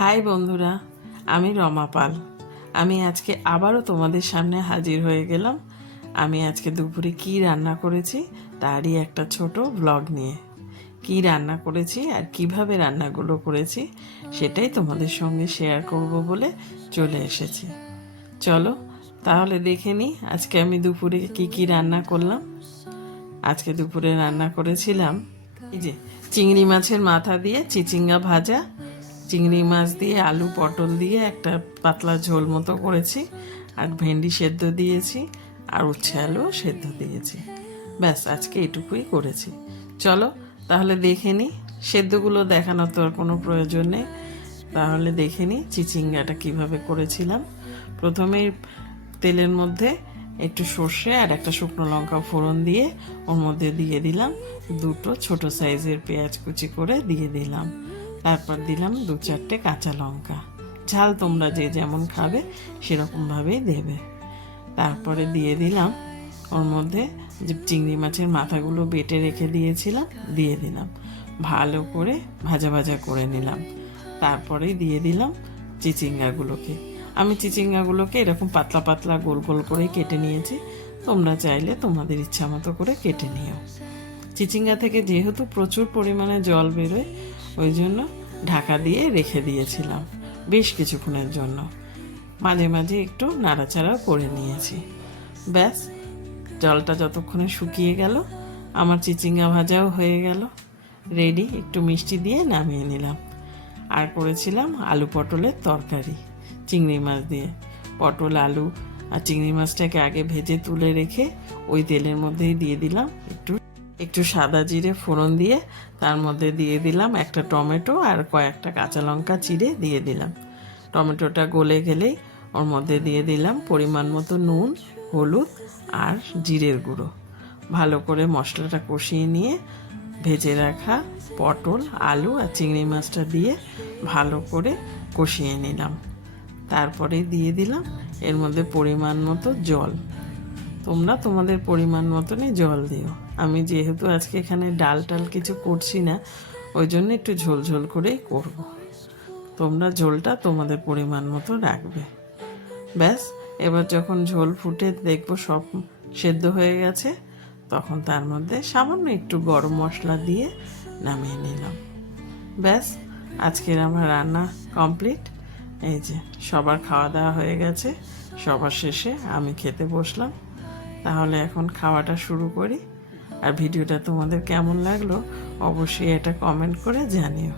High বন্ধুরা, আমি রমা পাল। আমি আজকে আবারও তোমাদের সামনে হাজির হয়ে গেলাম। আমি আজকে দুপুরে কি রান্না করেছি তারই একটা ছোট ব্লগ নিয়ে। কি রান্না করেছি আর কিভাবে রান্নাগুলো করেছি সেটাই তোমাদের সঙ্গে শেয়ার করব বলে চলে এসেছি। চলো তাহলে দেখে নিই আজকে আমি দুপুরে কি কি রান্না করলাম। আজকে দুপুরে রান্না করেছিলাম এই যে চিংড়ি মাছের মাথা দিয়ে চিচিঙ্গা ভাজা, চিংড়ি মাছ দিয়ে আলু পটল দিয়ে একটা পাতলা ঝোল মতো করেছি, আর ভেন্ডি সেদ্ধ দিয়েছি, আর উচ্ছে আলু সেদ্ধ দিয়েছি। ব্যাস আজকে এটুকুই করেছি। চলো তাহলে দেখে নিই, সেদ্ধগুলো দেখানোর তো আর কোনো প্রয়োজন নেই। তাহলে দেখে নিই চিচিঙ্গাটা কিভাবে করেছিলাম। প্রথমেই তেলের মধ্যে একটু সর্ষে আর একটা শুকনো লঙ্কা ফোড়ন দিয়ে ওর মধ্যে দিয়ে দিলাম দুটো ছোট সাইজের পেঁয়াজ কুচি করে দিয়ে দিলাম। তারপর দিলাম 2-4টে কাঁচা লঙ্কা। ঝাল তোমরা যে যেমন খাবে সেরকমভাবেই দেবে। তারপরে দিয়ে দিলাম ওর মধ্যে যে চিংড়ি মাছের মাথাগুলো বেটে রেখে দিয়েছিলাম দিয়ে দিলাম, ভালো করে ভাজা ভাজা করে নিলাম। তারপরে দিয়ে দিলাম চিচিঙ্গাগুলোকে। আমি চিচিঙ্গাগুলোকে এরকম পাতলা পাতলা গোল গোল করে কেটে নিয়েছি। তোমরা চাইলে তোমাদের ইচ্ছা মতো করে কেটে নিও। চিচিঙ্গা থেকে যেহেতু প্রচুর পরিমাণে জল বেরোয়, ওই জন্য ঢাকা দিয়ে রেখে দিয়েছিলাম বেশ কিছুক্ষণের জন্য। মাঝে মাঝে একটু নাড়াচাড়াও করে নিয়েছি। ব্যাস জলটা যতক্ষণে শুকিয়ে গেল আমার চিচিঙ্গা ভাজাও হয়ে গেল রেডি। একটু মিষ্টি দিয়ে নামিয়ে নিলাম। আর করেছিলাম আলু পটলের তরকারি চিংড়ি মাছ দিয়ে। পটল আলু আর চিংড়ি মাছটাকে আগে ভেজে তুলে রেখে ওই তেলের মধ্যেই দিয়ে দিলাম একটু সাদা জিরে ফোড়ন দিয়ে, তার মধ্যে দিয়ে দিলাম একটা টমেটো আর কয়েকটা কাঁচা লঙ্কা চিড়ে দিয়ে দিলাম। টমেটোটা গলে গেলেই ওর মধ্যে দিয়ে দিলাম পরিমাণ মতো নুন, হলুদ আর জিরের গুঁড়ো। ভালো করে মশলাটা কষিয়ে নিয়ে ভেজে রাখা পটল আলু আর চিংড়ি মাছটা দিয়ে ভালো করে কষিয়ে নিলাম। তারপরে দিয়ে দিলাম এর মধ্যে পরিমাণ মতো জল। তোমরা তোমাদের পরিমাণ মতনই জল দিও। আমি যেহেতু আজকে এখানে ডাল টাল কিছু করছি না, ওই জন্য একটু ঝোল ঝোল করেই করব। তোমরা ঝোলটা তোমাদের পরিমাণ মতো রাখবে। ব্যাস এবার যখন ঝোল ফুটে দেখবো সব সেদ্ধ হয়ে গেছে, তখন তার মধ্যে সামান্য একটু গরম মশলা দিয়ে নামিয়ে নিলাম। ব্যাস আজকের আমার রান্না কমপ্লিট। এই যে সবার খাওয়া দাওয়া হয়ে গেছে, সবার শেষে আমি খেতে বসলাম। তাহলে এখন খাওয়াটা শুরু করি। আর ভিডিওটা তোমাদের কেমন লাগলো অবশ্যই এটা কমেন্ট করে জানিও।